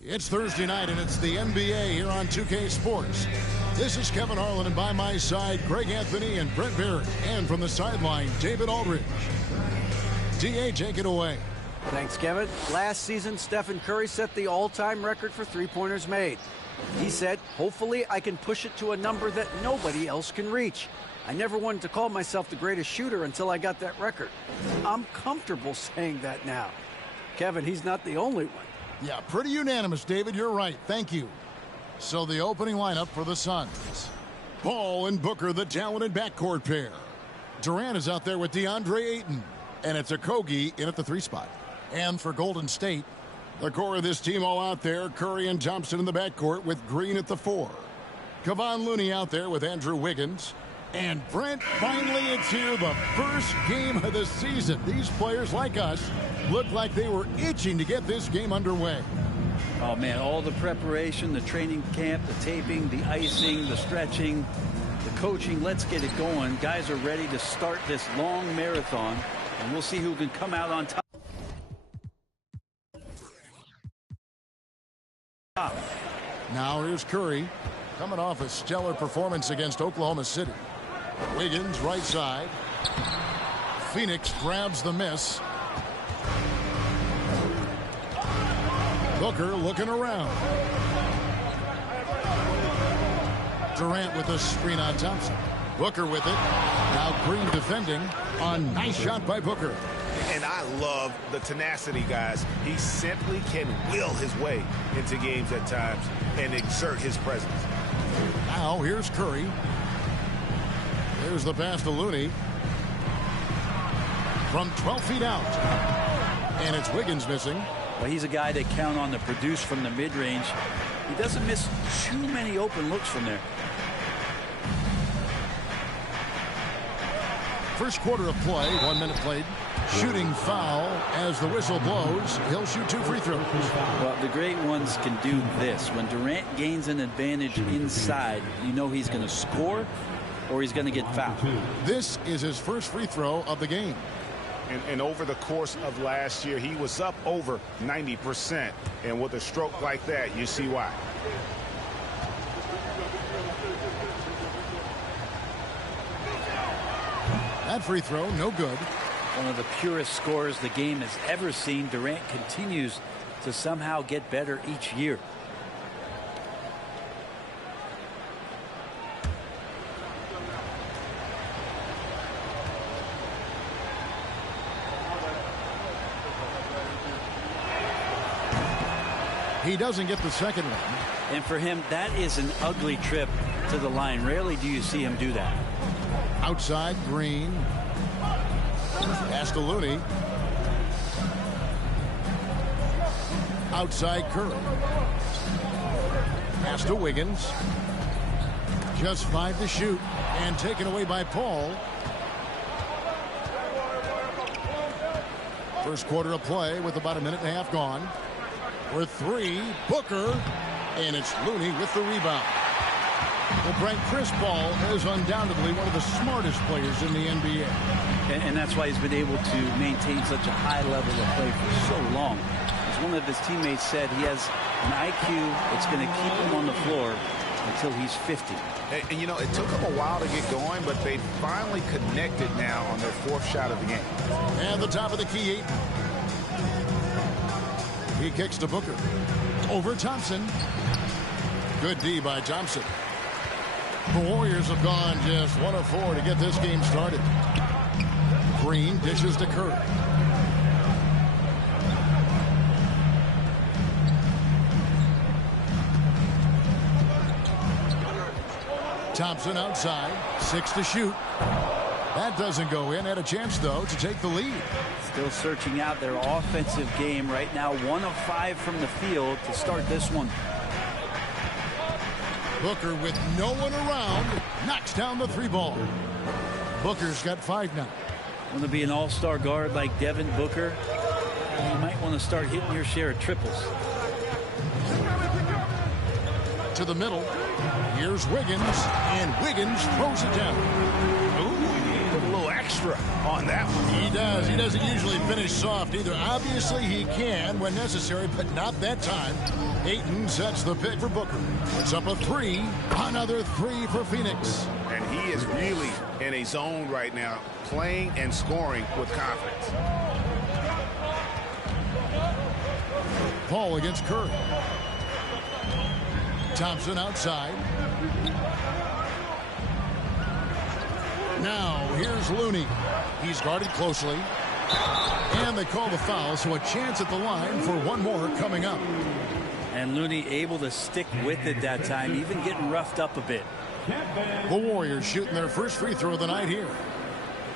It's Thursday night, and it's the NBA here on 2K Sports. This is Kevin Harlan, and by my side, Greg Anthony and Brent Barrett. And from the sideline, David Aldridge. DA, take it away. Thanks, Kevin. Last season, Stephen Curry set the all-time record for three-pointers made. He said, hopefully I can push it to a number that nobody else can reach. I never wanted to call myself the greatest shooter until I got that record. I'm comfortable saying that now. Kevin, he's not the only one. Yeah, pretty unanimous, David. You're right. Thank you. So the opening lineup for the Suns. Paul and Booker, the talented backcourt pair. Durant is out there with DeAndre Ayton. And it's Okogie in at the 3 spot. And for Golden State, the core of this team all out there. Curry and Thompson in the backcourt with Green at the 4. Kevon Looney out there with Andrew Wiggins. And Brent, finally it's here, the first game of the season. These players, like us, looked like they were itching to get this game underway. Oh, man, all the preparation, the training camp, the taping, the icing, the stretching, the coaching. Let's get it going. Guys are ready to start this long marathon, and we'll see who can come out on top. Now here's Curry, coming off a stellar performance against Oklahoma City. Wiggins, right side. Phoenix grabs the miss. Booker looking around. Durant with a screen on Thompson. Booker with it. Now Green defending. A nice shot by Booker. And I love the tenacity, guys. He simply can will his way into games at times and exert his presence. Now here's Curry. There's the pass to Looney. From 12 feet out. And it's Wiggins missing. Well, he's a guy they count on to produce from the mid-range. He doesn't miss too many open looks from there. First quarter of play, 1 minute played. Shooting foul as the whistle blows. He'll shoot 2 free throws. Well, the great ones can do this. When Durant gains an advantage inside, you know he's going to score or he's going to get fouled. This is his first free throw of the game. And over the course of last year, he was up over 90%. And with a stroke like that, you see why. That free throw, no good. One of the purest scorers the game has ever seen. Durant continues to somehow get better each year. He doesn't get the second one. And for him, that is an ugly trip to the line. Rarely do you see him do that. Outside, Green. Pass to Looney. Outside, Curry. Pass to Wiggins. Just 5 to shoot. And taken away by Paul. First quarter of play with about 1.5 minutes gone. For 3, Booker, and it's Looney with the rebound. Well, Brent, Chris Paul is undoubtedly one of the smartest players in the NBA. And that's why he's been able to maintain such a high level of play for so long. As one of his teammates said, he has an IQ that's going to keep him on the floor until he's 50. And you know, it took them a while to get going, but they finally connected now on their 4th shot of the game. And the top of the key, Ayton. He kicks to Booker. Over Thompson. Good D by Thompson. The Warriors have gone just 1 of 4 to get this game started. Green dishes to Curry. Thompson outside. 6 to shoot. That doesn't go in. Had a chance, though, to take the lead. Still searching out their offensive game right now. 1 of 5 from the field to start this one. Booker with no one around knocks down the 3 ball. Booker's got 5 now. Want to be an all-star guard like Devin Booker? You might want to start hitting your share of triples. To the middle. Here's Wiggins, and Wiggins throws it down. Ooh, put a little extra on that one. He does. He doesn't usually finish soft either. Obviously, he can when necessary, but not that time. Ayton sets the pick for Booker. It's up a 3. Another 3 for Phoenix. And he is really in a zone right now, playing and scoring with confidence. Paul against Curry. Thompson outside. Now, here's Looney. He's guarded closely. And they call the foul, so a chance at the line for one more coming up. And Looney able to stick with it that time, even getting roughed up a bit. The Warriors shooting their first free throw of the night here.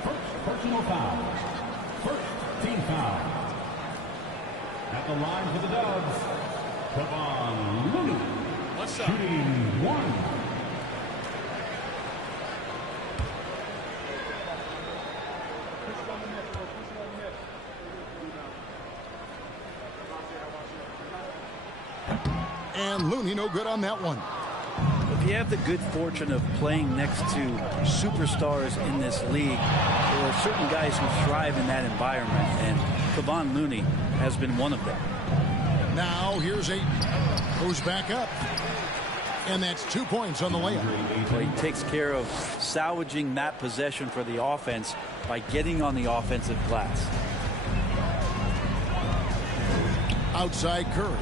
First personal foul. First team foul. At the line for the Dubs, Kevon Looney. What's up? Shooting 1. And Looney no good on that one. If you have the good fortune of playing next to superstars in this league, there are certain guys who thrive in that environment, and Kevon Looney has been one of them. Now here's Ayton. Goes back up. And that's 2 points on the layup. Well, he takes care of salvaging that possession for the offense by getting on the offensive glass. Outside Curry.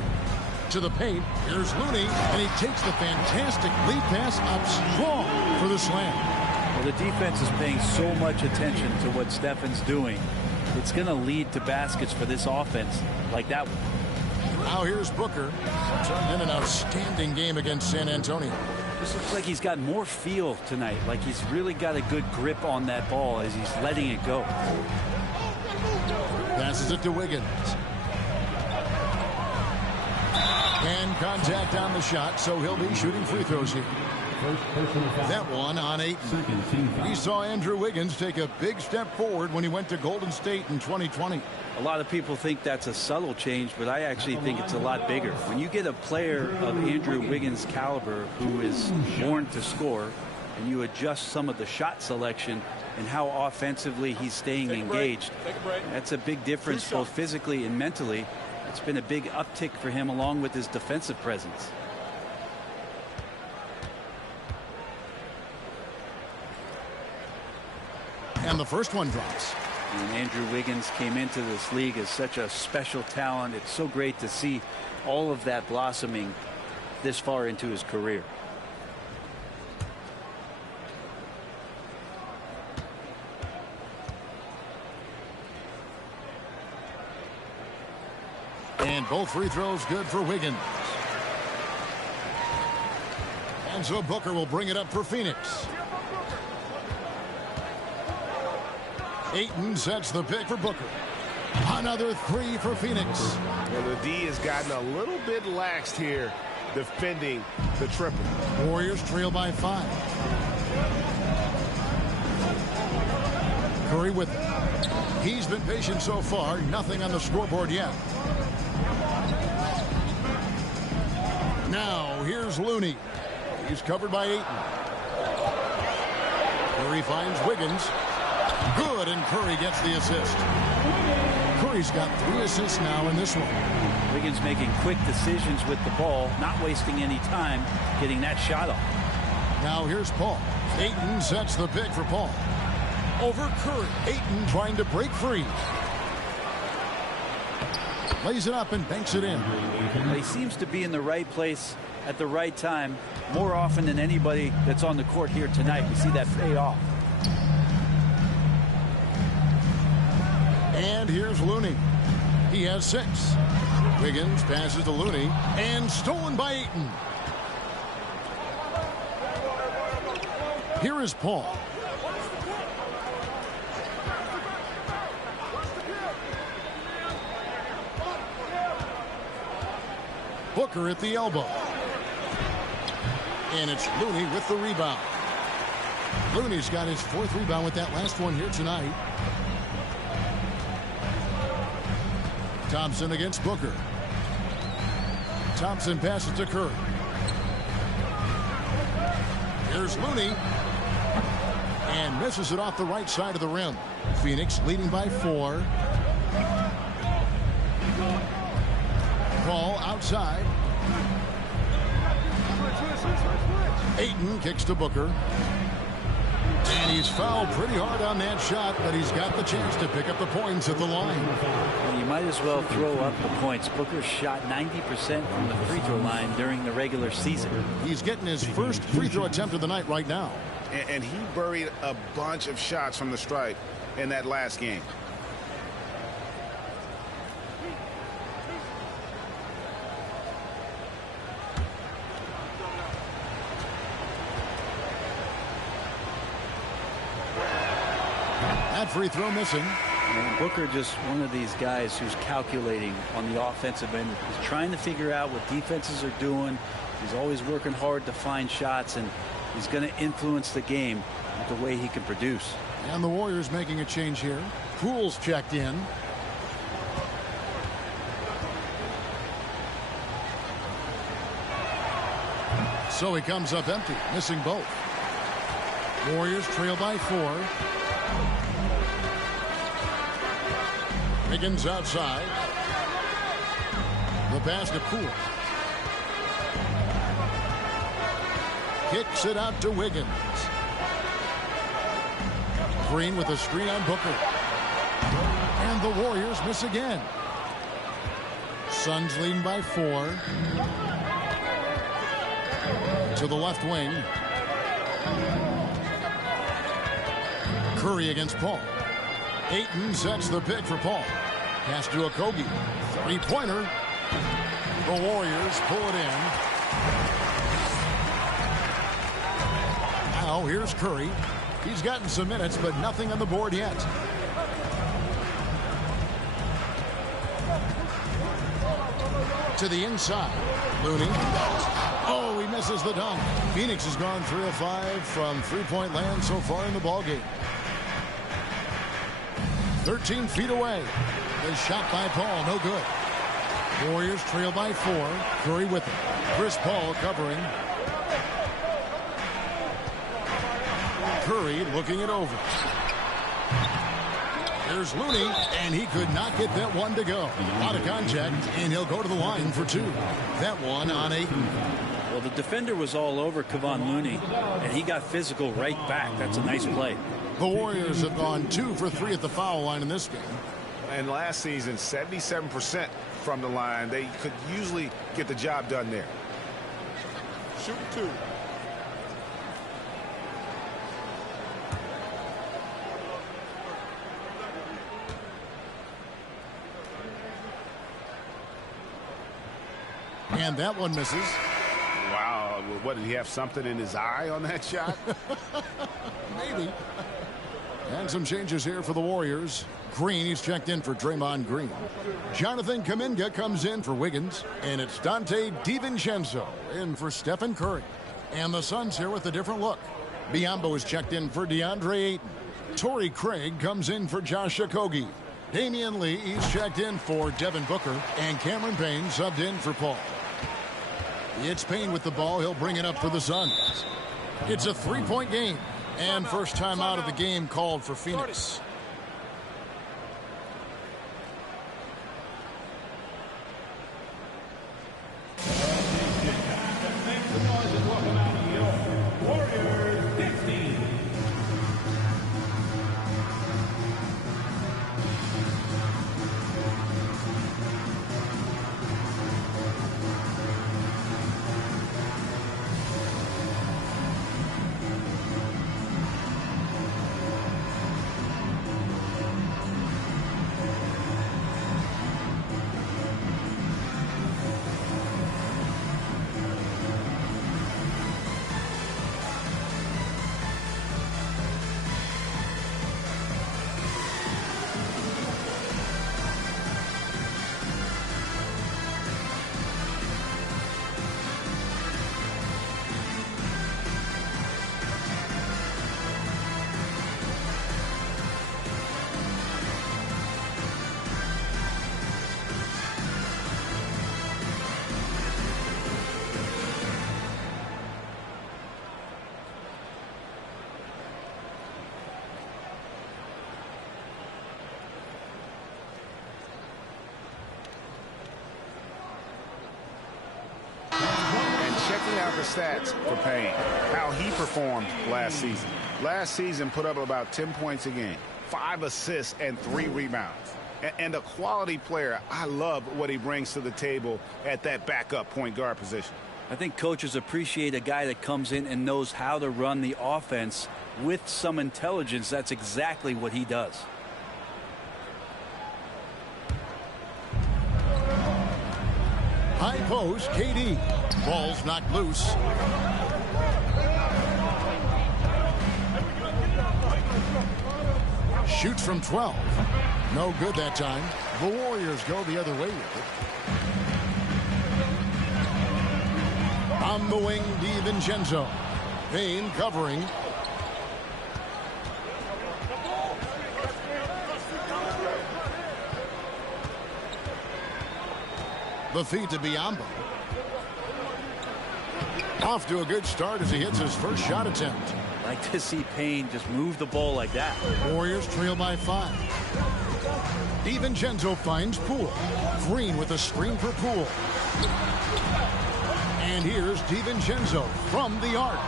To the paint. Here's Looney. And he takes the fantastic lead pass up strong for the slam. Well, the defense is paying so much attention to what Stefan's doing. It's going to lead to baskets for this offense like that one. Now here's Booker. Turned in an outstanding game against San Antonio. This looks like he's got more feel tonight, like he's really got a good grip on that ball as he's letting it go. Passes it to Wiggins. And contact on the shot, so he'll be shooting free throws here. That one on Ayton. We saw Andrew Wiggins take a big step forward when he went to Golden State in 2020. A lot of people think that's a subtle change, but I actually think it's a lot bigger. When you get a player of Andrew Wiggins' caliber who is born to score, and you adjust some of the shot selection and how offensively he's staying engaged, that's a big difference both physically and mentally. It's been a big uptick for him along with his defensive presence. And the first one drops. And Andrew Wiggins came into this league as such a special talent. It's so great to see all of that blossoming this far into his career. And both free throws good for Wiggins. And so Booker will bring it up for Phoenix. Ayton sets the pick for Booker. Another 3 for Phoenix. Well, the D has gotten a little bit laxed here defending the triple. Warriors trail by 5. Curry with it. He's been patient so far. Nothing on the scoreboard yet. Now here's Looney. He's covered by Ayton. Curry finds Wiggins. Good, and Curry gets the assist. Curry's got 3 assists now in this one. Wiggins making quick decisions with the ball, not wasting any time getting that shot off. Now here's Paul. Ayton sets the pick for Paul. Over Curry. Ayton trying to break free. Lays it up and banks it in. He seems to be in the right place at the right time more often than anybody that's on the court here tonight. We see that pay off. And here's Looney. He has 6. Wiggins passes to Looney. And stolen by Ayton. Here is Paul. Booker at the elbow. And it's Looney with the rebound. Looney's got his 4th rebound with that last one here tonight. Thompson against Booker. Thompson passes to Curry. Here's Looney. And misses it off the right side of the rim. Phoenix leading by 4. Ball outside. Ayton kicks to Booker. And he's fouled pretty hard on that shot, but he's got the chance to pick up the points at the line. Well, you might as well throw up the points. Booker shot 90% from the free throw line during the regular season. He's getting his first free throw attempt of the night right now. And he buried a bunch of shots from the stripe in that last game. That free throw missing. And Booker just one of these guys who's calculating on the offensive end. He's trying to figure out what defenses are doing. He's always working hard to find shots, and he's going to influence the game with the way he can produce. And the Warriors making a change here. Poole's checked in. So he comes up empty, missing both. Warriors trail by 4. Higgins outside. The pass to Poole. Kicks it out to Wiggins. Green with a screen on Booker. And the Warriors miss again. Suns leading by 4. To the left wing. Curry against Paul. Ayton sets the pick for Paul. Pass to Okogie. Three-pointer. The Warriors pull it in. Now here's Curry. He's gotten some minutes, but nothing on the board yet. To the inside. Looney. Oh, he misses the dunk. Phoenix has gone 3 of 5 from three-point land so far in the ballgame. 13 feet away. The shot by Paul, no good. Warriors trail by 4. Curry with it. Chris Paul covering. Curry looking it over. There's Looney, and he could not get that one to go. A lot of contact, and he'll go to the line for 2. That one on Ayton. Well, the defender was all over Kevon Looney, and he got physical right back. That's a nice play. The Warriors have gone 2 for 3 at the foul line in this game. And last season, 77% from the line. They could usually get the job done there. Shoot 2. And that one misses. Wow. What, did he have something in his eye on that shot? Maybe. And some changes here for the Warriors. Green, he's checked in for Draymond Green. Jonathan Kuminga comes in for Wiggins. And it's Dante DiVincenzo in for Stephen Curry. And the Suns here with a different look. Biyombo is checked in for DeAndre Ayton. Torrey Craig comes in for Josh Okogie. Damian Lee, he's checked in for Devin Booker. And Cameron Payne subbed in for Paul. It's Payne with the ball. He'll bring it up for the Suns. It's a three-point game. And first time out of the game called for Phoenix. me out the stats for Payne, how he performed last season. Last season put up about 10 points a game, 5 assists, and 3 rebounds. And a quality player. I love what he brings to the table at that backup point guard position. I think coaches appreciate a guy that comes in and knows how to run the offense with some intelligence. That's exactly what he does. High post, KD. Ball's knocked loose. Shoots from 12. No good that time. The Warriors go the other way with it. On the wing, DiVincenzo. Payne covering. The feed to Biyombo. Off to a good start as he hits his first shot attempt. Like to see Payne just move the ball like that. Warriors trail by 5. DiVincenzo finds Poole. Green with a screen for Poole. And here's DiVincenzo from the arc.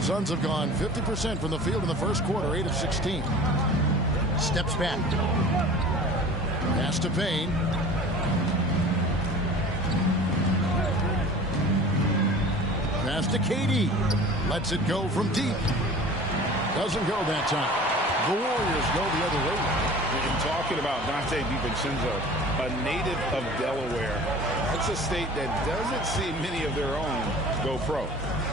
Suns have gone 50% from the field in the first quarter, 8 of 16. Steps back. Pass to Payne. Pass to KD. Lets it go from deep. Doesn't go that time. The Warriors go the other way. And talking about Donte DiVincenzo, a native of Delaware, that's a state that doesn't see many of their own go pro.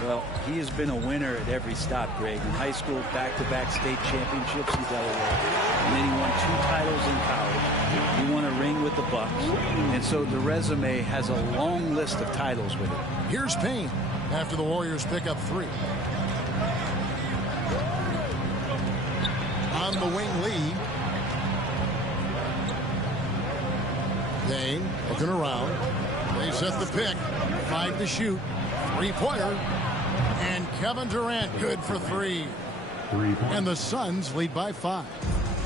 Well, he has been a winner at every stop, Greg. In high school, back-to-back state championships in Delaware. And then he won 2 titles in college. He won a ring with the Bucks. And so the resume has a long list of titles with it. Here's Payne after the Warriors pick up 3. On the wing, Lee. Payne looking around. They set the pick. 5 to shoot. 3-pointer. And Kevin Durant good for 3. And the Suns lead by 5.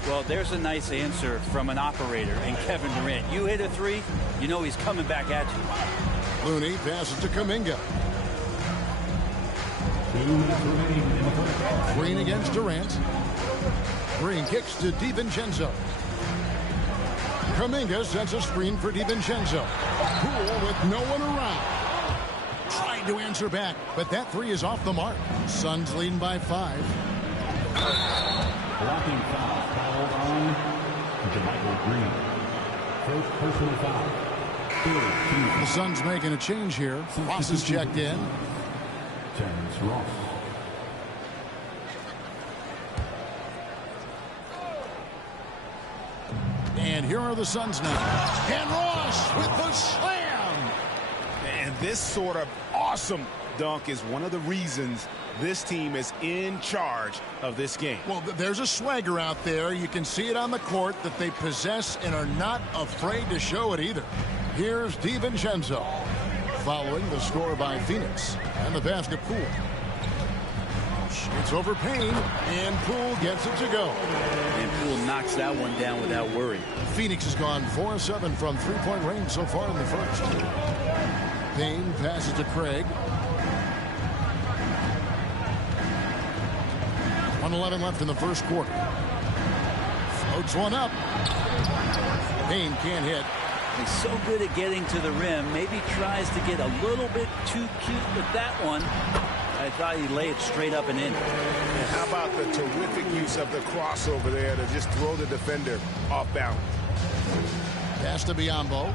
Well, there's a nice answer from an operator in Kevin Durant. You hit a 3, you know he's coming back at you. Looney passes to Kuminga. Green against Durant. Green kicks to DiVincenzo. Kuminga sets a screen for DiVincenzo. Poole with no one around. Trying to answer back, but that 3 is off the mark. Suns leading by 5. Blocking foul called on JaMychal Green. First personal foul. The Suns making a change here. Ross is checked in. Terrence Ross. And here are the Suns now. And Ross with the slam. And this sort of awesome dunk is one of the reasons this team is in charge of this game. Well, there's a swagger out there. You can see it on the court that they possess and are not afraid to show it either. Here's DiVincenzo following the score by Phoenix. And the basket, Poole. It's over Payne, and Poole gets it to go. And Poole knocks that one down without worry. Phoenix has gone 4 of 7 from 3-point range so far in the first. Payne passes to Craig. 1:11 left in the first quarter. Floats one up. Payne can't hit. He's so good at getting to the rim. Maybe tries to get a little bit too cute with that one. I thought he'd lay it straight up and in. And how about the terrific use of the crossover there to just throw the defender off balance. Pass to Biyombo.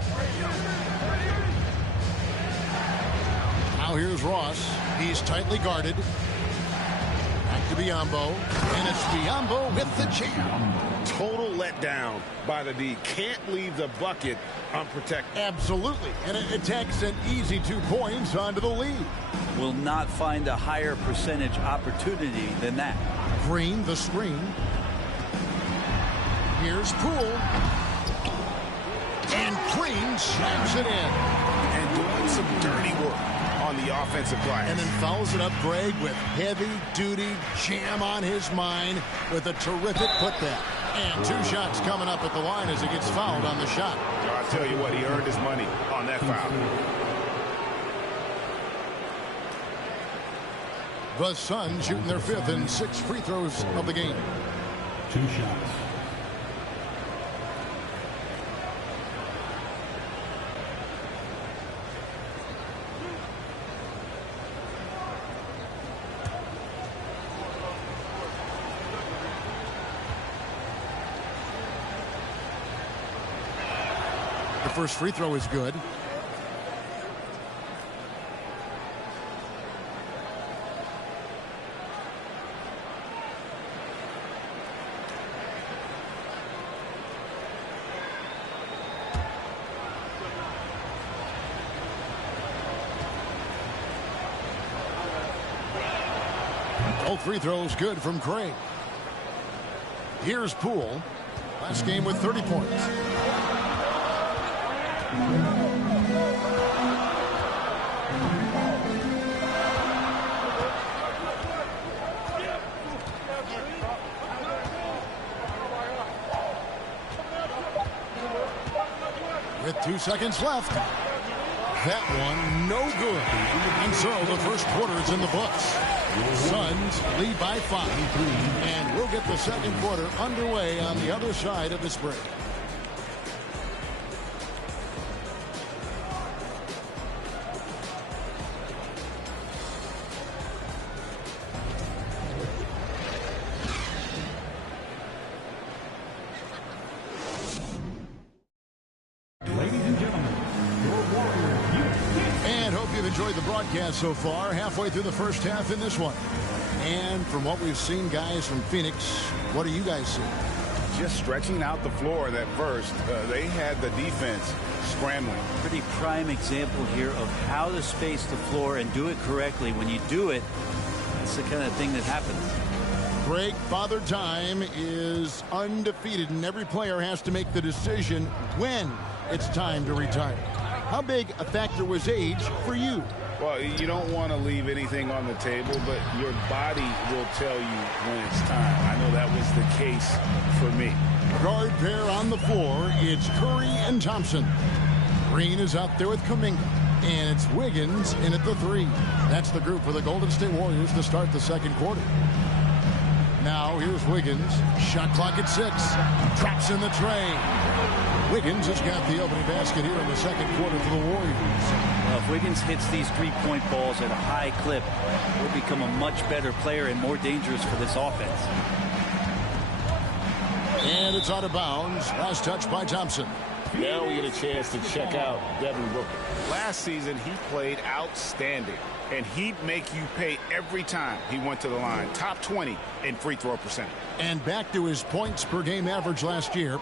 Now here's Ross. He's tightly guarded. Back to Biyombo. And it's Biyombo with the jam. Total letdown by the D. Can't leave the bucket unprotected. Absolutely. And it takes an easy 2 points onto the lead. Will not find a higher percentage opportunity than that. Green, the screen. Here's Poole. And Green slams it in. And doing some dirty work on the offensive glass. And then fouls it up, Greg, with heavy-duty jam on his mind with a terrific putback. And 2 shots coming up at the line as he gets fouled on the shot. I'll tell you what, he earned his money on that foul. The Suns shooting their 5th and 6th free throws of the game. 2 shots. The first free throw is good. Both free throws good from Craig. Here's Poole. Last game with 30 points. With 2 seconds left. That one no good. And so the first quarter is in the books. Suns lead by 5. And we'll get the second quarter underway on the other side of this break. Enjoyed the broadcast so far, halfway through the first half in this one. And from what we've seen, guys, from Phoenix, what do you guys see? Just stretching out the floor that first. They had the defense scrambling. Pretty prime example here of how to space the floor and do it correctly. When you do it, that's the kind of thing that happens. Greg, Father Time is undefeated, and every player has to make the decision when it's time to retire. How big a factor was age for you? Well, you don't want to leave anything on the table, but your body will tell you when it's time. I know that was the case for me. Guard pair on the floor. It's Curry and Thompson. Green is out there with Kuminga. And it's Wiggins in at the 3. That's the group for the Golden State Warriors to start the second quarter. Now here's Wiggins. Shot clock at 6. Traps in the tray. Wiggins has got the opening basket here in the second quarter for the Warriors. Well, if Wiggins hits these three-point balls at a high clip, he'll become a much better player and more dangerous for this offense. And it's out of bounds. Last touch by Thompson. Now we get a chance to check out Devin Booker. Last season, he played outstanding, and he'd make you pay every time he went to the line. Top 20 in free throw percentage. And back to his points per game average last year.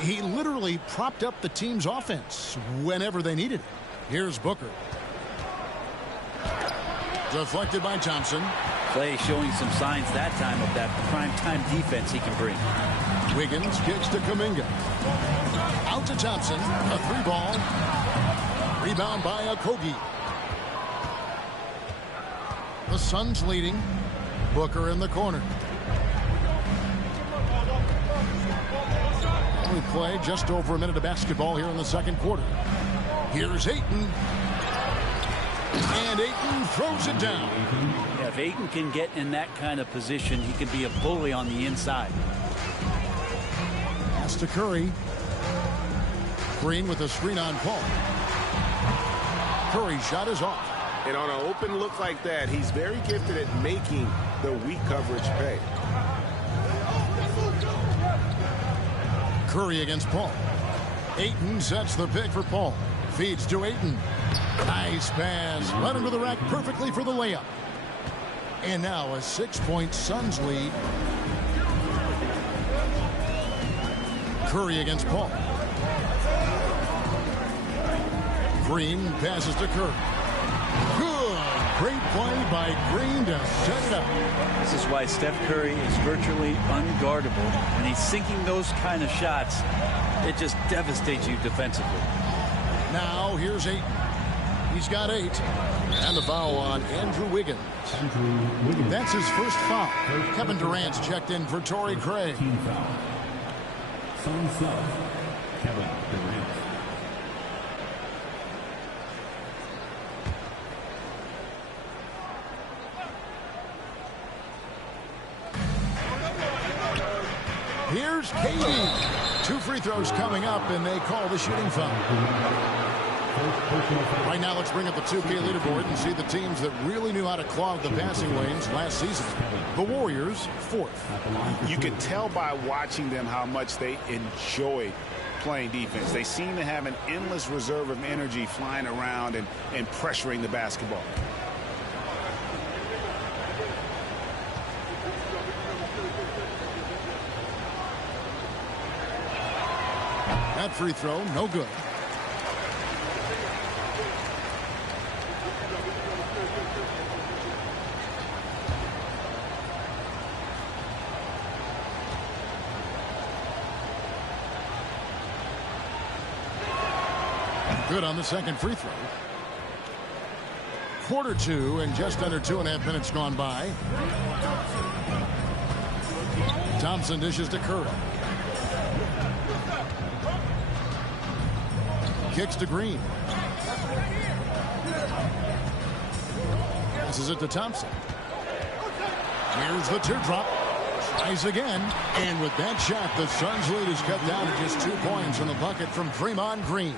He literally propped up the team's offense whenever they needed it. Here's Booker. Deflected by Thompson. Clay showing some signs that time of that prime-time defense he can bring. Wiggins kicks to Kuminga. Out to Thompson. A 3-ball. Rebound by Okogie. The Suns leading. Booker in the corner. We play just over a minute of basketball here in the second quarter. Here's Ayton. And Ayton throws it down. Yeah, if Ayton can get in that kind of position, he can be a bully on the inside. Pass to Curry. Green with a screen on Paul. Curry shot is off. And on an open look like that, he's very gifted at making the weak coverage pay. Curry against Paul. Ayton sets the pick for Paul. Feeds to Ayton. Nice pass. Led into the rack perfectly for the layup. And now a 6-point Suns lead. Curry against Paul. Green passes to Curry. Good. Great play by Green to set it up. This is why Steph Curry is virtually unguardable. When he's sinking those kind of shots, it just devastates you defensively. Now here's Ayton. He's got 8. And the foul on Andrew Wiggins. That's his first foul. Kevin Durant's checked in for Torrey Craig. Team foul. Suns sub. Kevin Durant. KD. 2 free throws coming up, and they call the shooting foul. Right now, let's bring up the 2K leaderboard and see the teams that really knew how to clog the passing lanes last season. The Warriors, 4th. You can tell by watching them how much they enjoy playing defense. They seem to have an endless reserve of energy flying around and pressuring the basketball. That free throw, no good. Good on the second free throw. Quarter 2 and just under 2.5 minutes gone by. Thompson dishes to Curry. Kicks to Green. Passes it to Thompson. Here's the teardrop. Tries again. And with that shot, the Suns' lead is cut down to just 2 points in the bucket from Draymond Green.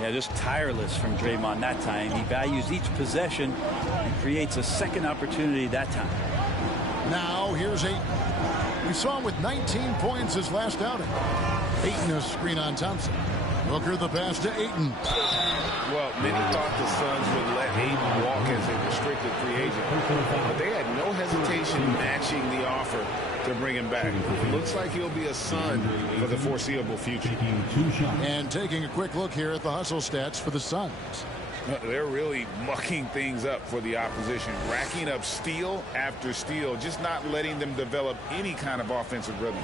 Yeah, just tireless from Draymond that time. He values each possession and creates a second opportunity that time. Now here's Ayton. We saw him with 19 points his last outing. Ayton a screen on Thompson. Booker the pass to Ayton. Well, many thought the Suns would let Ayton walk as a restricted free agent, but they had no hesitation matching the offer to bring him back. Looks like he'll be a Sun for the foreseeable future. And taking a quick look here at the hustle stats for the Suns. They're really mucking things up for the opposition, racking up steal after steal, just not letting them develop any kind of offensive rhythm.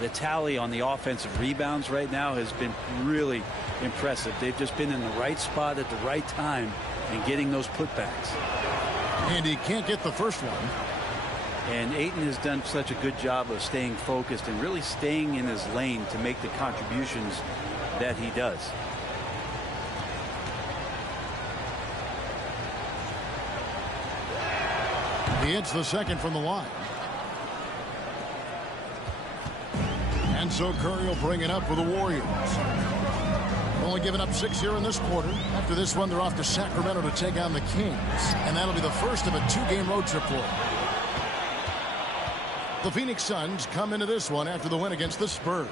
The tally on the offensive rebounds right now has been really impressive. They've just been in the right spot at the right time and getting those putbacks. And he can't get the first one. And Ayton has done such a good job of staying focused and really staying in his lane to make the contributions that he does. He hits the second from the line. And so Curry will bring it up for the Warriors. Only giving up 6 here in this quarter. After this one, they're off to Sacramento to take on the Kings. And that'll be the first of a 2-game road trip for them. The Phoenix Suns come into this one after the win against the Spurs.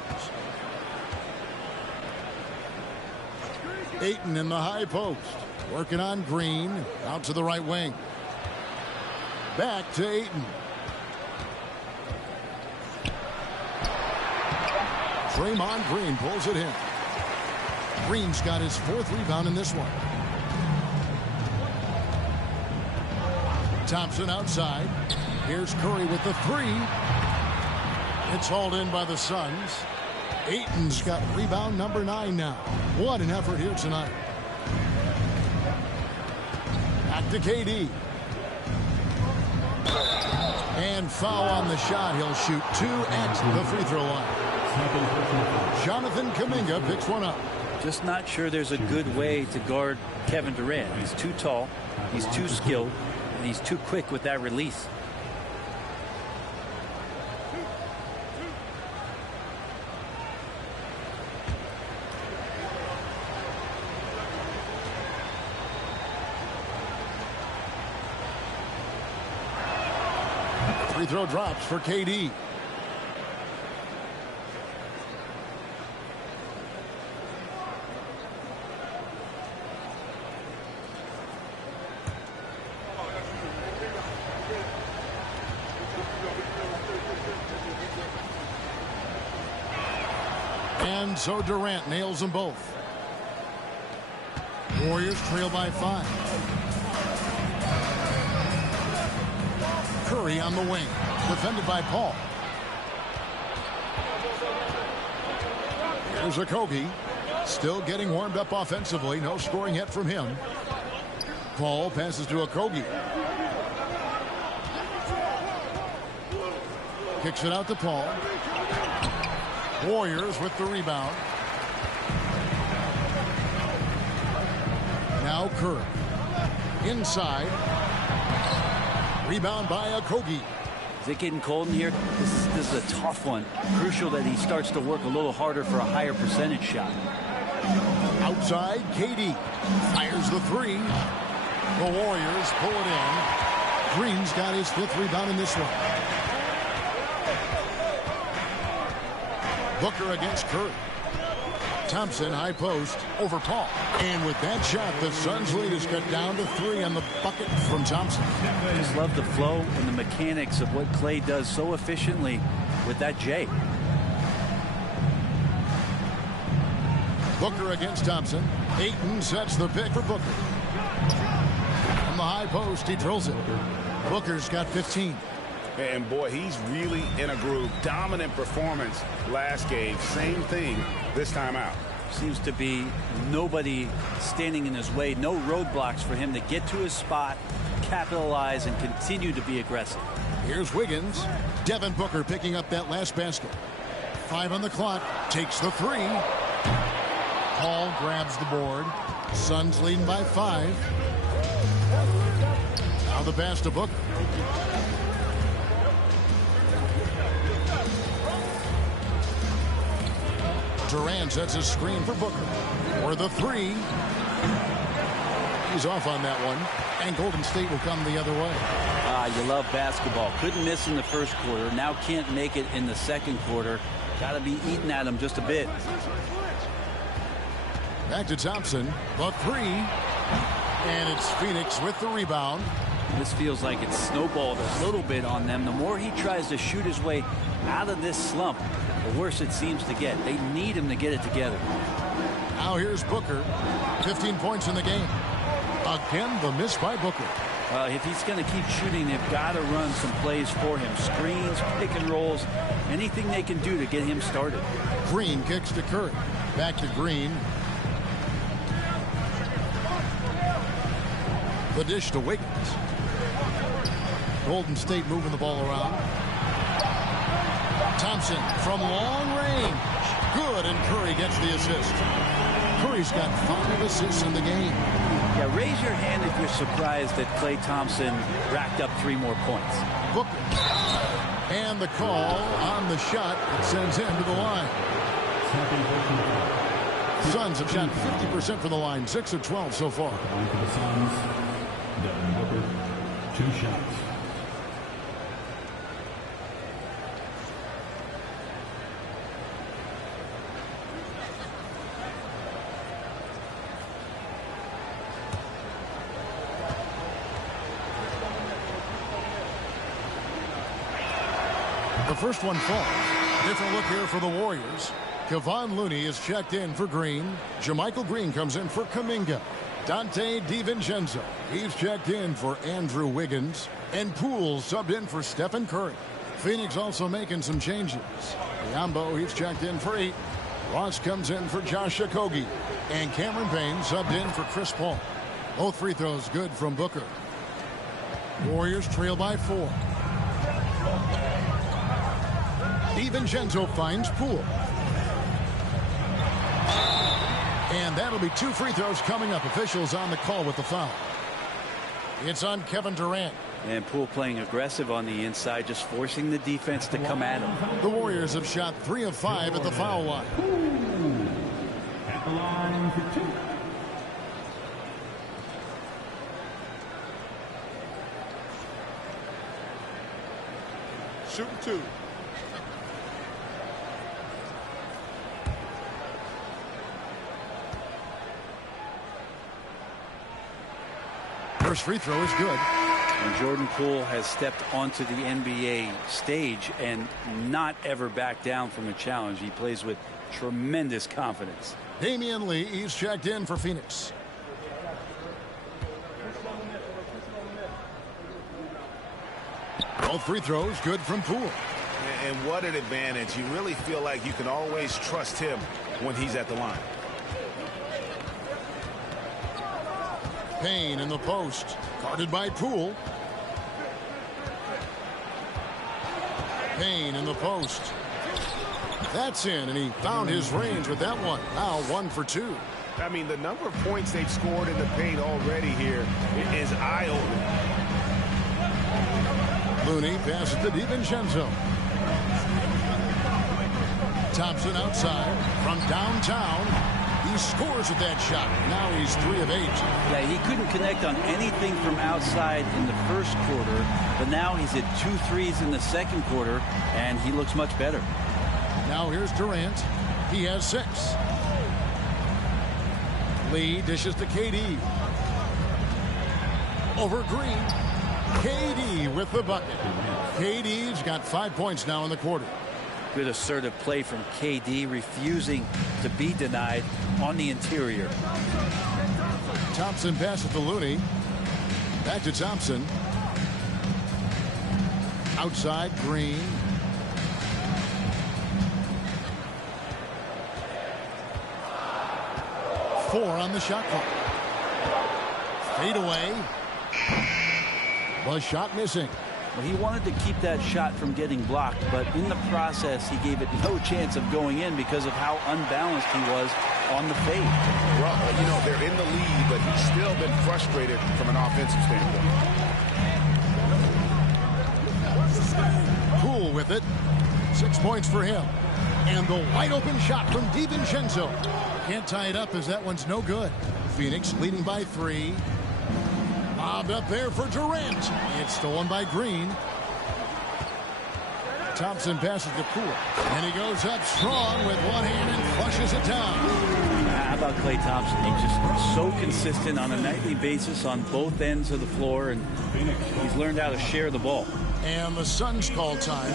Ayton in the high post. Working on Green. Out to the right wing. Back to Ayton. Draymond Green pulls it in. Green's got his 4th rebound in this one. Thompson outside. Here's Curry with the 3. It's hauled in by the Suns. Ayton's got rebound number 9 now. What an effort here tonight. Back to KD. And foul on the shot. He'll shoot 2 at the free throw line. Jonathan Kuminga picks one up. Just not sure there's a good way to guard Kevin Durant. He's too tall, he's too skilled, and he's too quick with that release. Free throw drops for KD. And so Durant nails them both. Warriors trail by 5. Curry on the wing. Defended by Paul. Here's Okogie. Still getting warmed up offensively. No scoring yet from him. Paul passes to Okogie. Kicks it out to Paul. Warriors with the rebound. Now Curry. Inside. Rebound by Okogie. Is it getting cold in here? This is a tough one. Crucial that he starts to work a little harder for a higher percentage shot. Outside, KD fires the three. The Warriors pull it in. Green's got his 5th rebound in this one. Booker against Curry. Thompson, high post, over Paul. And with that shot, the Suns' lead is cut down to 3 on the bucket from Thompson. Just love the flow and the mechanics of what Clay does so efficiently with that J. Booker against Thompson. Ayton sets the pick for Booker. From the high post, he drills it. Booker's got 15. And boy, he's really in a groove. Dominant performance last game. Same thing this time out. Seems to be nobody standing in his way. No roadblocks for him to get to his spot, capitalize, and continue to be aggressive. Here's Wiggins. Devin Booker picking up that last basket. 5 on the clock. Takes the 3. Paul grabs the board. Suns leading by 5. Now the pass to Booker. Durant sets a screen for Booker. For the 3. He's off on that one. And Golden State will come the other way. You love basketball. Couldn't miss in the first quarter. Now can't make it in the second quarter. Got to be eating at him just a bit. Back to Thompson. The 3. And it's Phoenix with the rebound. This feels like it's snowballed a little bit on them. The more he tries to shoot his way out of this slump, the worse it seems to get. They need him to get it together. Now here's Booker. 15 points in the game. Again, the miss by Booker. If he's going to keep shooting, they've got to run some plays for him. Screens, pick and rolls, anything they can do to get him started. Green kicks to Curry. Back to Green. The dish to Wiggins. Golden State moving the ball around. Thompson from long range. Good, and Curry gets the assist. Curry's got 5 assists in the game. Yeah, raise your hand if you're surprised that Klay Thompson racked up 3 more points. Booker. And the call on the shot that sends him to the line. Suns have shot 50% from the line, 6 of 12 so far. For the Suns, Devin Booker, 2 shots. The first one falls. Different look here for the Warriors. Kevon Looney is checked in for Green. JaMychal Green comes in for Kuminga. Dante DiVincenzo, he's checked in for Andrew Wiggins. And Poole subbed in for Stephen Curry. Phoenix also making some changes. Yambo, he's checked in for 8. Ross comes in for Josh Okogie. And Cameron Payne subbed in for Chris Paul. Both free throws good from Booker. Warriors trail by 4. DiVincenzo finds Poole. And that'll be 2 free throws coming up. Officials on the call with the foul. It's on Kevin Durant. And Poole playing aggressive on the inside, just forcing the defense to come at him. The Warriors have shot 3 of 5 at the foul line. At the line for 2. Shooting 2. First free throw is good. And Jordan Poole has stepped onto the NBA stage and not ever backed down from a challenge. He plays with tremendous confidence. Damian Lee, he's checked in for Phoenix. Both free throws good from Poole. And what an advantage. You really feel like you can always trust him when he's at the line. Payne in the post. Guarded by Poole. Payne in the post. That's in, and he found his range with that one. Now 1 for 2. I mean, the number of points they've scored in the paint already here is eye-opening. Looney passes to DiVincenzo. Thompson outside from downtown. He scores with that shot. Now he's 3 of 8. Yeah, he couldn't connect on anything from outside in the first quarter, but now he's hit 2 threes in the second quarter, and he looks much better. Now here's Durant. He has 6. Lee dishes to KD. Over Green. KD with the bucket. KD's got 5 points now in the quarter. Good assertive play from KD, refusing to be denied on the interior. Thompson passes to Looney. Back to Thompson. Outside, Green. Four on the shot clock. Fade away. The shot missing. Well, he wanted to keep that shot from getting blocked, but in the process, he gave it no chance of going in because of how unbalanced he was on the fade. Well, you know, they're in the lead, but he's still been frustrated from an offensive standpoint. Poole with it. 6 points for him. And the wide open shot from DiVincenzo. Can't tie it up as that one's no good. Phoenix leading by 3. Lobbed up there for Durant. It's stolen by Green. Thompson passes to Poole. And he goes up strong with one hand and flushes it down. How about Klay Thompson? He's just so consistent on a nightly basis on both ends of the floor, and he's learned how to share the ball. And the Suns call time.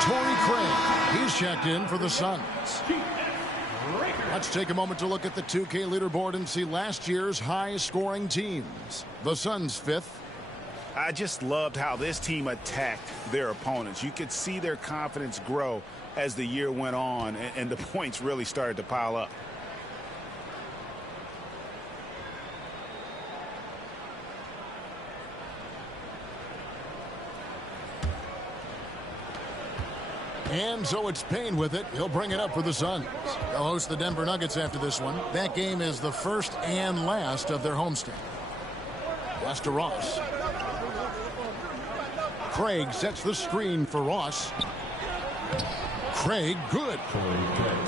Torrey Craig, he's checked in for the Suns. Let's take a moment to look at the 2K leaderboard and see last year's high-scoring teams. The Suns 5th. I just loved how this team attacked their opponents. You could see their confidence grow as the year went on, and the points really started to pile up. And so it's Payne with it. He'll bring it up for the Suns. They'll host the Denver Nuggets after this one. That game is the first and last of their homestand. Pass to Ross. Craig sets the screen for Ross. Craig, good.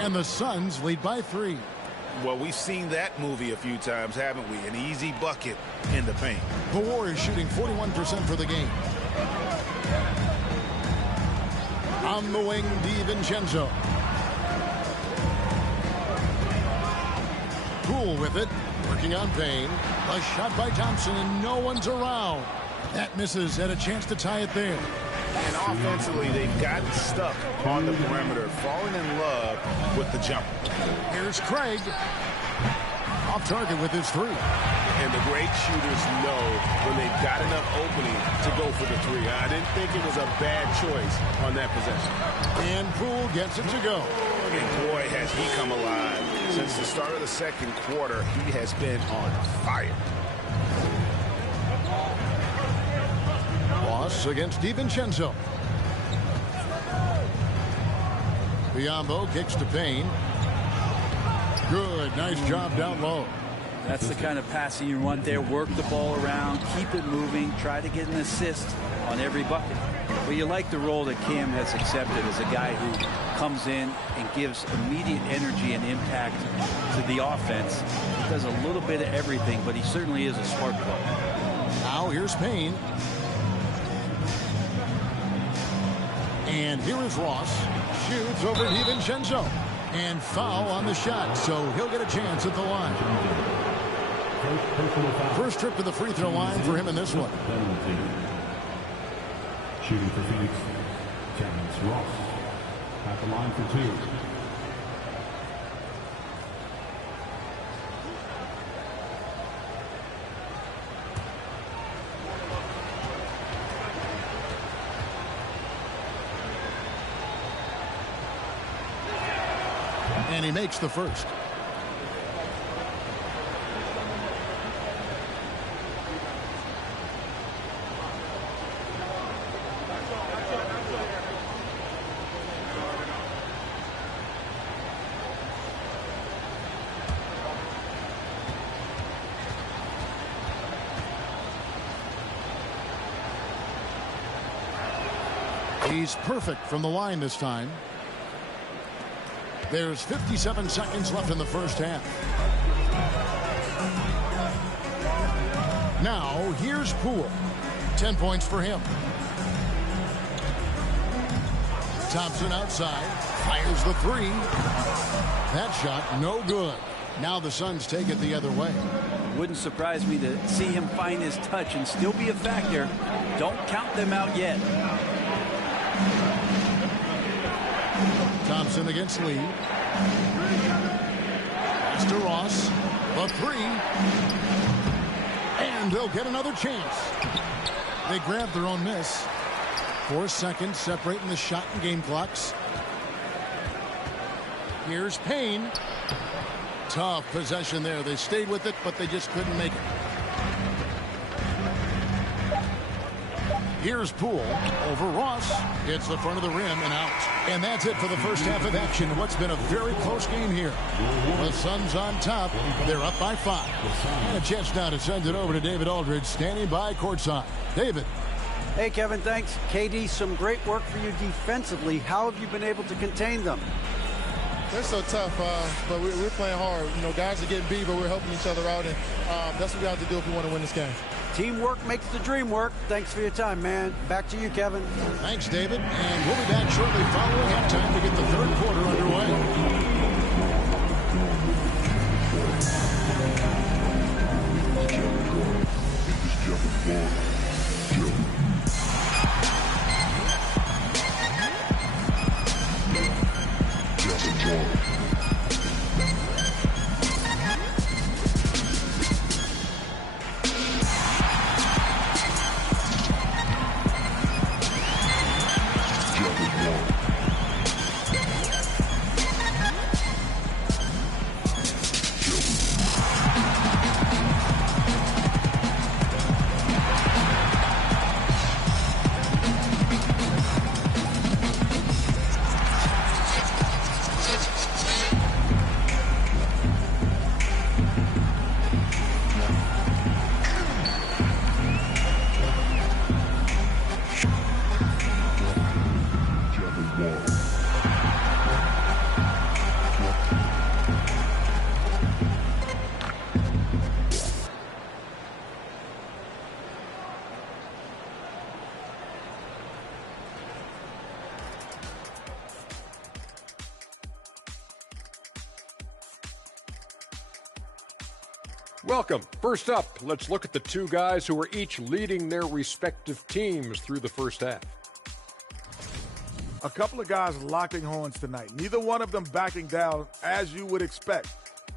And the Suns lead by 3. Well, we've seen that movie a few times, haven't we? An easy bucket in the paint. The Warriors shooting 41% for the game. On the wing, DiVincenzo. Poole with it, working on Payne. A shot by Thompson, and no one's around. That misses, had a chance to tie it there. And offensively, they've gotten stuck on the perimeter, falling in love with the jumper. Here's Craig. Off target with his 3. And the great shooters know when they've got enough opening to go for the 3. I didn't think it was a bad choice on that possession. And Poole gets it to go. And boy, has he come alive. Since the start of the second quarter, he has been on fire. Ross against DiVincenzo. Biyombo kicks to Payne. Good, nice job down low. That's the kind of passing you want there. Work the ball around, keep it moving, try to get an assist on every bucket. Well, you like the role that Cam has accepted as a guy who comes in and gives immediate energy and impact to the offense. He does a little bit of everything, but he certainly is a smart player. Now here's Payne. And here is Ross. Shoots over DiVincenzo. And foul on the shot, so he'll get a chance at the line. First trip to the free throw line for him in this one. Shooting for Phoenix, Terrence Ross at the line for 2. And he makes the first. He's perfect from the line this time. There's 57 seconds left in the first half. Now, here's Poole. 10 points for him. Thompson outside. Fires the three. That shot, no good. Now the Suns take it the other way. Wouldn't surprise me to see him find his touch and still be a factor. Don't count them out yet. Thompson against Lee. Pass to Ross. A three. And they'll get another chance. They grab their own miss. 4 seconds separating the shot and game clocks. Here's Payne. Tough possession there. They stayed with it, but they just couldn't make it. Here's Poole over Ross. Hits the front of the rim and out. And that's it for the first half of action. What's been a very close game here. The Suns on top. They're up by 5. And a chance now to send it over to David Aldridge, standing by courtside. David. Hey, Kevin, thanks. KD, some great work for you defensively. How have you been able to contain them? They're so tough, but we're playing hard. You know, guys are getting beat, but we're helping each other out, and that's what we have to do if we want to win this game. Teamwork makes the dream work. Thanks for your time, man. Back to you, Kevin. Thanks, David. And we'll be back shortly following halftime to get the third quarter underway. Welcome. First up, let's look at the two guys who are each leading their respective teams through the first half. A couple of guys locking horns tonight. Neither one of them backing down as you would expect.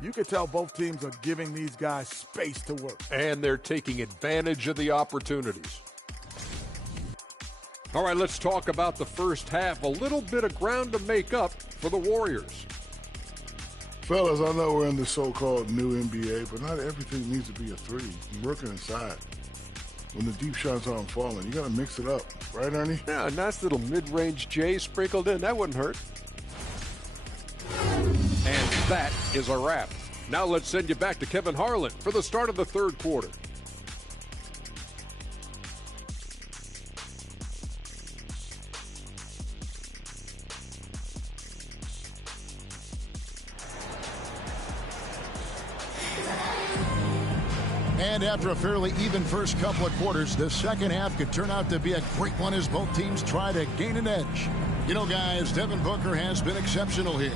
You can tell both teams are giving these guys space to work. And they're taking advantage of the opportunities. All right, let's talk about the first half. A little bit of ground to make up for the Warriors. Fellas, I know we're in the so-called new NBA, but not everything needs to be a three. You're working inside. When the deep shots aren't falling, you got to mix it up. Right, Ernie? Yeah, a nice little mid-range J sprinkled in. That wouldn't hurt. And that is a wrap. Now let's send you back to Kevin Harlan for the start of the third quarter. And after a fairly even first couple of quarters, the second half could turn out to be a great one as both teams try to gain an edge. You know, guys, Devin Booker has been exceptional here.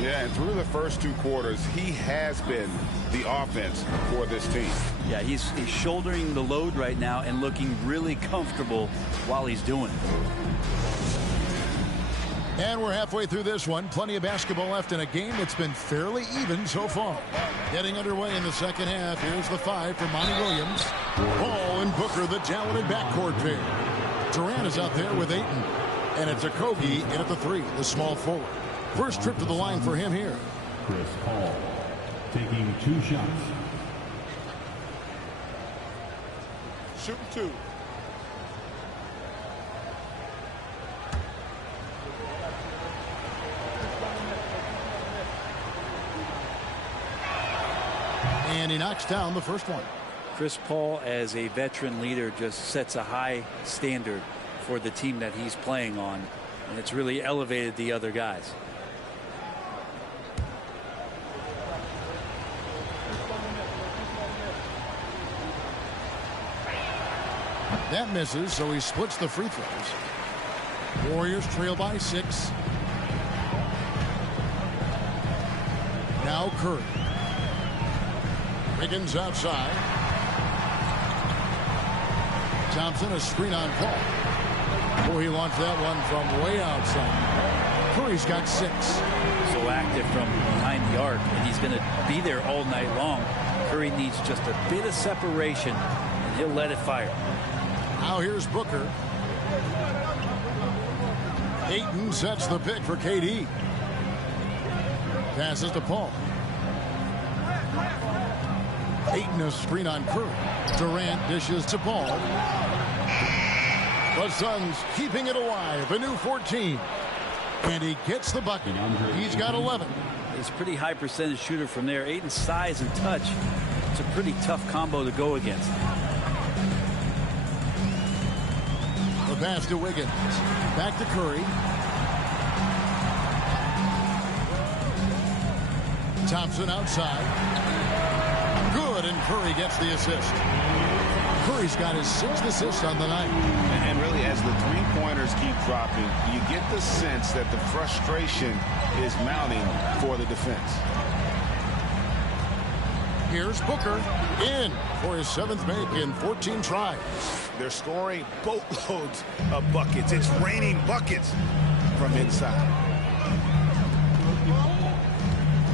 Yeah, and through the first 2 quarters, he has been the offense for this team. Yeah, he's shouldering the load right now and looking really comfortable while he's doing it. And we're halfway through this one. Plenty of basketball left in a game that's been fairly even so far. Getting underway in the second half. Here's the 5 for Monty Williams. Ball and Booker, the talented backcourt pair. Durant is out there with Ayton. And it's Okogie in at the 3, the small forward. First trip to the line for him here. Chris Paul taking 2 shots. Shoot 2. And he knocks down the first one. Chris Paul, as a veteran leader, just sets a high standard for the team that he's playing on, and it's really elevated the other guys. That misses, so he splits the free throws. Warriors trail by 6. Now Curry. Wiggins outside. Thompson, a screen on Paul. Boy, he launched that one from way outside. Curry's got 6. So active from behind the arc, and he's going to be there all night long. Curry needs just a bit of separation, and he'll let it fire. Now here's Booker. Ayton sets the pick for KD. Passes to Paul. Ayton, a screen on Curry. Durant dishes to Paul. The Suns keeping it alive. A new 14. And he gets the bucket. He's got 11. He's a pretty high percentage shooter from there. Ayton's size and touch. It's a pretty tough combo to go against. The pass to Wiggins. Back to Curry. Thompson outside. Good, and Curry gets the assist. Curry's got his 6th assist on the night. And really, as the 3-pointers keep dropping, you get the sense that the frustration is mounting for the defense. Here's Booker in for his 7th make in 14 tries. They're scoring boatloads of buckets. It's raining buckets from inside.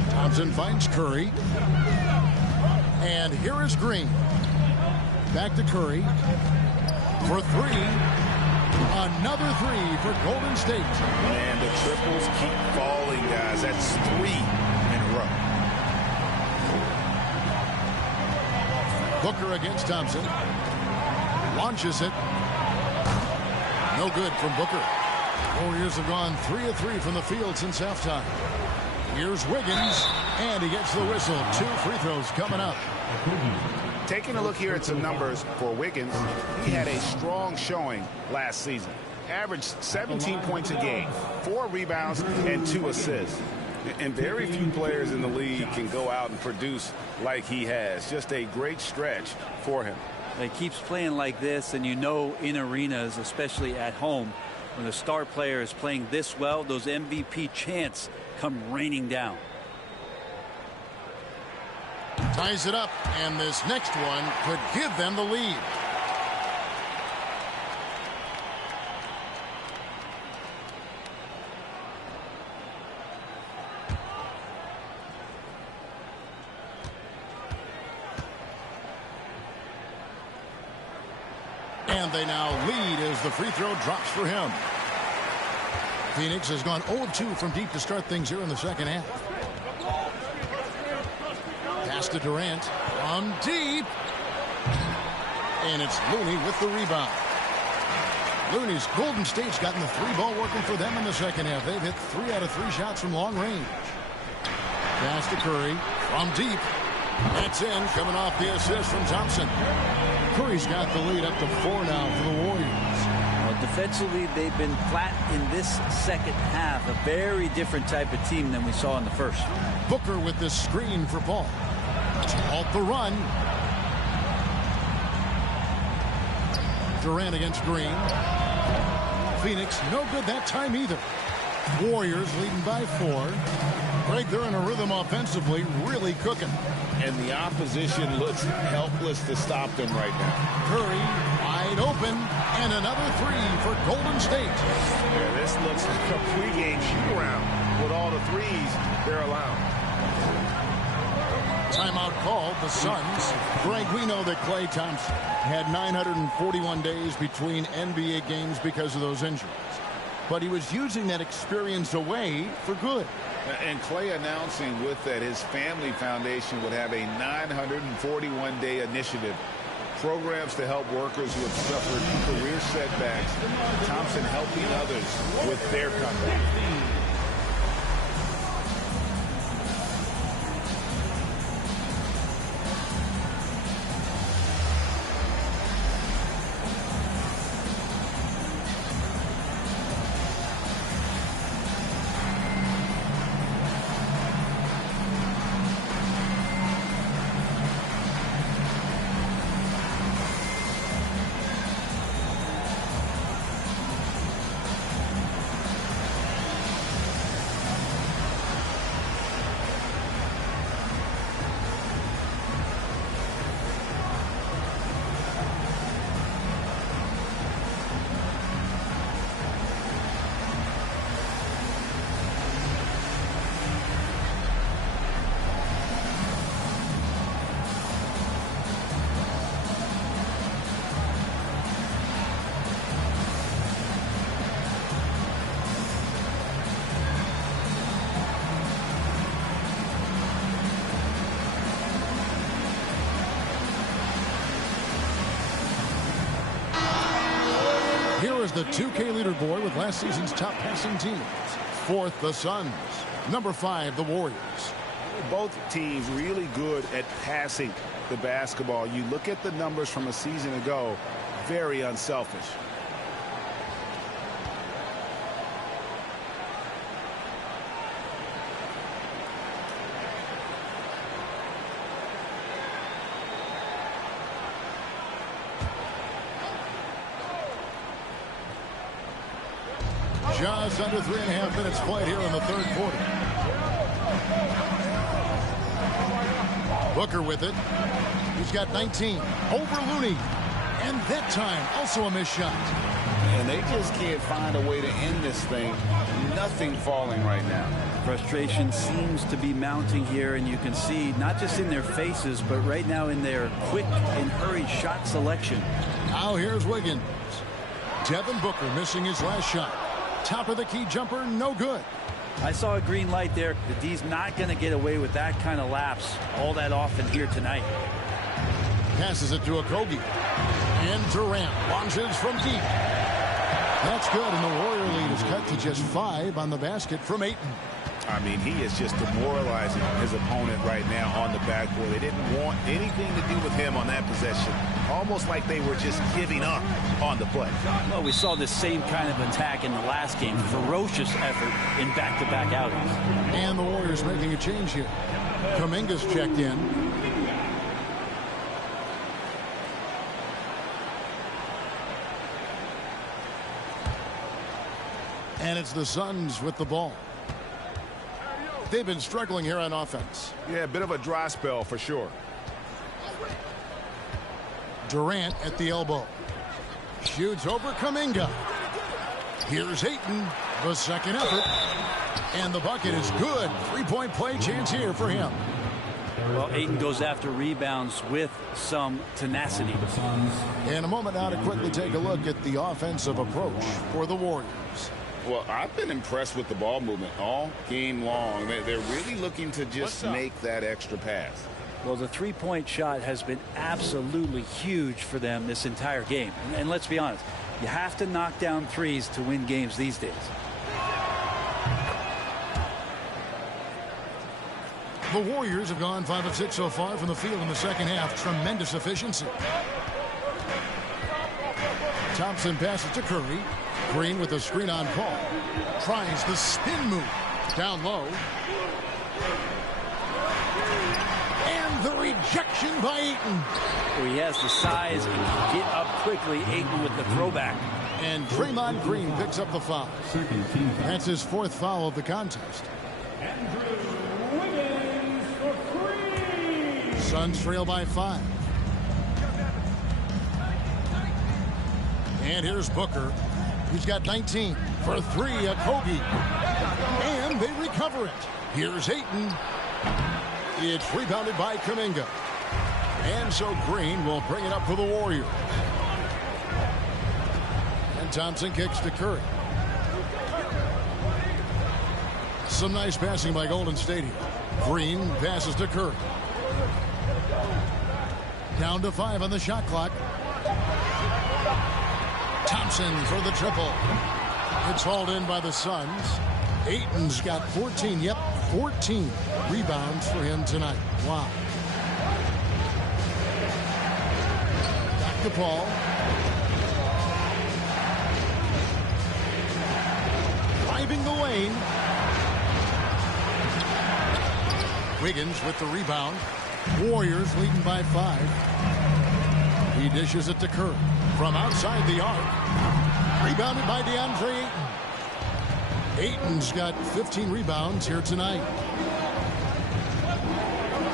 Thompson finds Curry. And here is Green. Back to Curry. For 3. Another 3 for Golden State. And the triples keep falling, guys. That's 3 in a row. Booker against Thompson. Launches it. No good from Booker. Warriors have gone 3 of 3 from the field since halftime. Here's Wiggins, and he gets the whistle. 2 free throws coming up. Taking a look here at some numbers for Wiggins, he had a strong showing last season. Averaged 17 points a game, 4 rebounds, and 2 assists. And very few players in the league can go out and produce like he has. Just a great stretch for him. He keeps playing like this, and you know, in arenas, especially at home, when the star player is playing this well, those MVP chants come raining down. Ties it up, and this next one could give them the lead. And they now lead as the free throw drops for him. Phoenix has gone 0-2 from deep to start things here in the second half. Pass to Durant from deep. And it's Looney with the rebound. Looney's Golden State's gotten the 3-ball working for them in the second half. They've hit 3 out of 3 shots from long range. Pass to Curry. From deep. That's in, coming off the assist from Thompson. Curry's got the lead up to 4 now for the Warriors. Well, defensively, they've been flat in this second half. A very different type of team than we saw in the first. Booker with the screen for Paul. Off the run. Durant against Green. Phoenix, no good that time either. Warriors leading by 4. Greg, they're in a rhythm offensively, really cooking. And the opposition looks helpless to stop them right now. Curry wide open, and another 3 for Golden State. Yeah, this looks like a pregame shoot-around with all the threes they're allowing. Timeout called, the Suns. Greg, we know that Klay Thompson had 941 days between NBA games because of those injuries. But he was using that experience away for good. And Klay announcing with that his family foundation would have a 941-day initiative. Programs to help workers who have suffered career setbacks. Thompson helping others with their comeback. Here is the 2K leaderboard with last season's top passing teams. 4th, the Suns. Number 5, the Warriors. Both teams really good at passing the basketball. You look at the numbers from a season ago, very unselfish. Just under 3.5 minutes played here in the 3rd quarter. Booker with it. He's got 19. Over Looney. And that time, also a missed shot. And they just can't find a way to end this thing. Nothing falling right now. Frustration seems to be mounting here, and you can see not just in their faces, but right now in their quick and hurried shot selection. Now here's Wiggins. Devin Booker missing his last shot. Top of the key jumper, no good. I saw a green light there. The D's not going to get away with that kind of lapse all that often here tonight. Passes it to Okogie. And Durant launches from deep. That's good, and the Warrior lead is cut to just 5 on the basket from Ayton. I mean, he is just demoralizing his opponent right now on the backboard. They didn't want anything to do with him on that possession. Almost like they were just giving up on the play. Well, we saw this same kind of attack in the last game. Ferocious effort in back-to-back outings. And the Warriors making a change here. Kuminga's checked in. And it's the Suns with the ball. They've been struggling here on offense. Yeah, a bit of a dry spell for sure. Durant at the elbow. Shoots over Kuminga. Here's Ayton, the second effort. And the bucket is good. 3-point play chance here for him. Well, Ayton goes after rebounds with some tenacity. In a moment now to quickly take a look at the offensive approach for the Warriors. Well, I've been impressed with the ball movement all game long. They're really looking to just make that extra pass. Well, the three-point shot has been absolutely huge for them this entire game. And let's be honest, you have to knock down threes to win games these days. The Warriors have gone 5 of 6 so far from the field in the second half. Tremendous efficiency. Thompson passes to Curry. Green with a screen on Paul. Tries the spin move. Down low. And the rejection by Ayton. Well, he has the size and can get up quickly. Ayton with the throwback. And Draymond Green picks up the foul. That's his 4th foul of the contest. Suns trail by 5. And here's Booker. He's got 19 for 3, a Kobe. And they recover it. Here's Ayton. It's rebounded by Kuminga. And so Green will bring it up for the Warriors. And Thompson kicks to Curry. Some nice passing by Golden State here. Green passes to Curry. Down to 5 on the shot clock. Thompson for the triple. It's hauled in by the Suns. Ayton's got 14. Yep, 14 rebounds for him tonight. Wow. Back to Paul. Driving the lane. Wiggins with the rebound. Warriors leading by 5. He dishes it to Curry from outside the arc. Rebounded by DeAndre Ayton. Ayton's got 15 rebounds here tonight.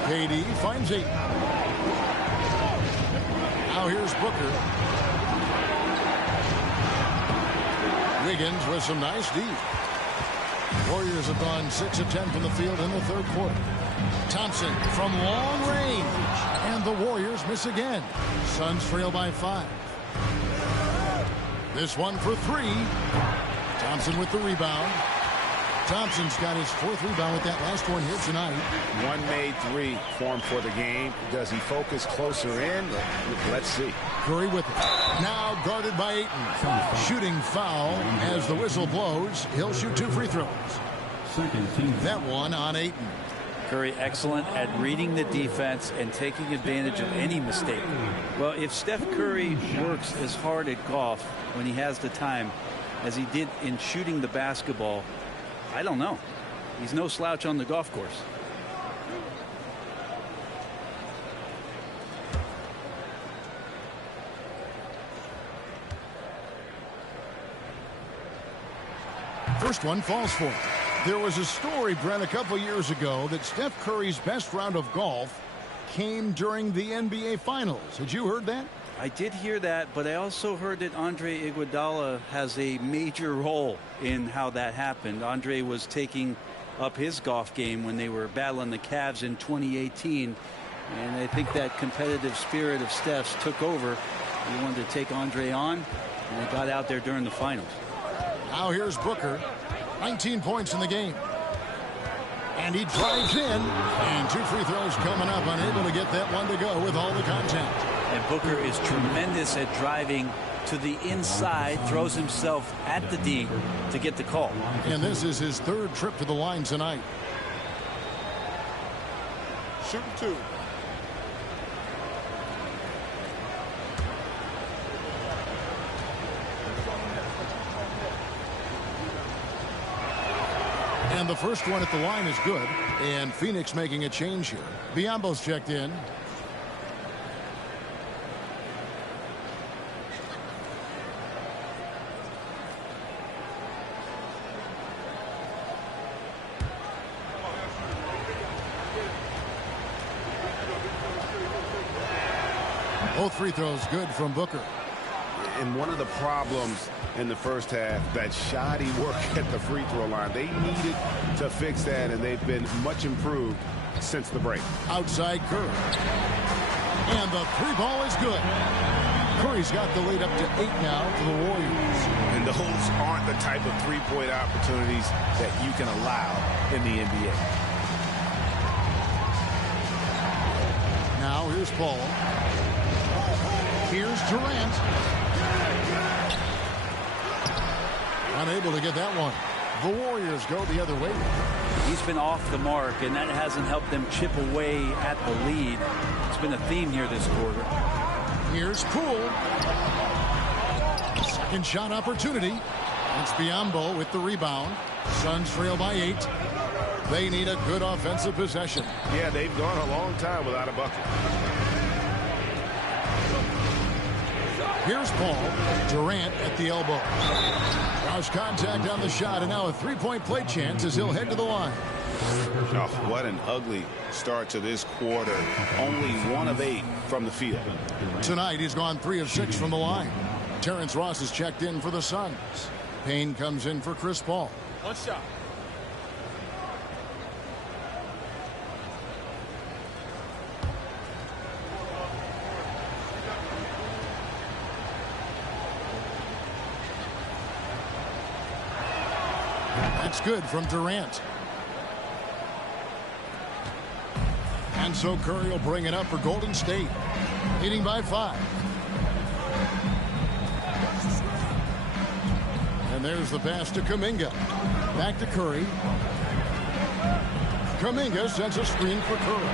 KD finds Ayton. Now here's Booker. Wiggins with some nice D. Warriors have gone 6 of 10 from the field in the 3rd quarter. Thompson from long range. And the Warriors miss again. Suns trail by 5. This one for 3. Thompson with the rebound. Thompson's got his 4th rebound with that last one here tonight. One made 3 for him for the game. Does he focus closer in? Let's see. Curry with it. Now guarded by Ayton. Shooting foul as the whistle blows. He'll shoot 2 free throws. That one on Ayton. Curry excellent at reading the defense and taking advantage of any mistake. Well, if Steph Curry works as hard at golf when he has the time as he did in shooting the basketball, I don't know. He's no slouch on the golf course. First one falls for him. There was a story, Brent, a couple years ago that Steph Curry's best round of golf came during the NBA Finals. Had you heard that? I did hear that, but I also heard that Andre Iguodala has a major role in how that happened. Andre was taking up his golf game when they were battling the Cavs in 2018, and I think that competitive spirit of Steph's took over. He wanted to take Andre on, and he got out there during the finals. Now here's Booker. 19 points in the game. And he drives in. And 2 free throws coming up. Unable to get that one to go with all the contact. And Booker is tremendous at driving to the inside. Throws himself at the D to get the call. And this is his 3rd trip to the line tonight. Shooting 2. And the first one at the line is good. And Phoenix making a change here. Biyombo's checked in. Both free throws good from Booker. And one of the problems in the first half, that shoddy work at the free throw line. They needed to fix that, and they've been much improved since the break. Outside Curry. And the 3-ball is good. Curry's got the lead up to 8 now for the Warriors. And those aren't the type of three-point opportunities that you can allow in the NBA. Now here's Paul. Here's Durant. Unable to get that one. The Warriors go the other way. He's been off the mark, and that hasn't helped them chip away at the lead. It's been a theme here this quarter. Here's Poole. Second shot opportunity. It's Biyombo with the rebound. Suns trail by 8. They need a good offensive possession. Yeah, they've gone a long time without a bucket. Here's Paul. Durant at the elbow. Cross contact on the shot, and now a three-point play chance as he'll head to the line. Oh, what an ugly start to this quarter. Only 1 of 8 from the field. Tonight, he's gone 3 of 6 from the line. Terrence Ross is checked in for the Suns. Payne comes in for Chris Paul. One shot. That's good from Durant. And so Curry will bring it up for Golden State. Leading by 5. And there's the pass to Kuminga. Back to Curry. Kuminga sends a screen for Curry.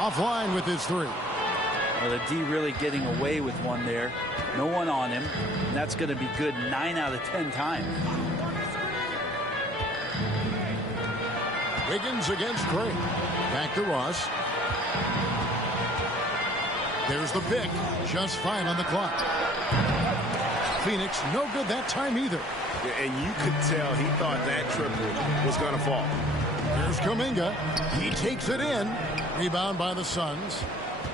Offline with his 3. Well, the D really getting away with one there. No one on him. And that's going to be good 9 out of 10 times. Wiggins against Craig. Back to Ross. There's the pick. Just 5 on the clock. Phoenix no good that time either. Yeah, and you could tell he thought that triple was going to fall. Here's Kuminga. He takes it in. Rebound by the Suns.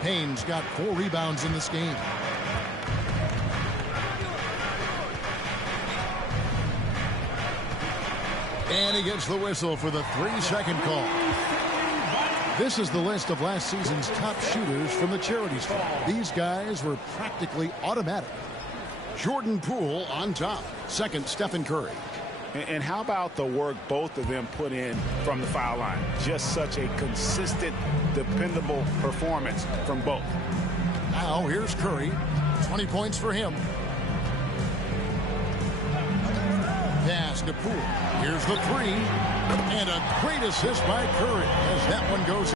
Payne's got 4 rebounds in this game. And he gets the whistle for the 3-second call. This is the list of last season's top shooters from the charity stripe. These guys were practically automatic. Jordan Poole on top. Second, Stephen Curry. And how about the work both of them put in from the foul line? Just such a consistent, dependable performance from both. Now here's Curry. 20 points for him. Pass to Poole. Here's the 3. And a great assist by Curry as that one goes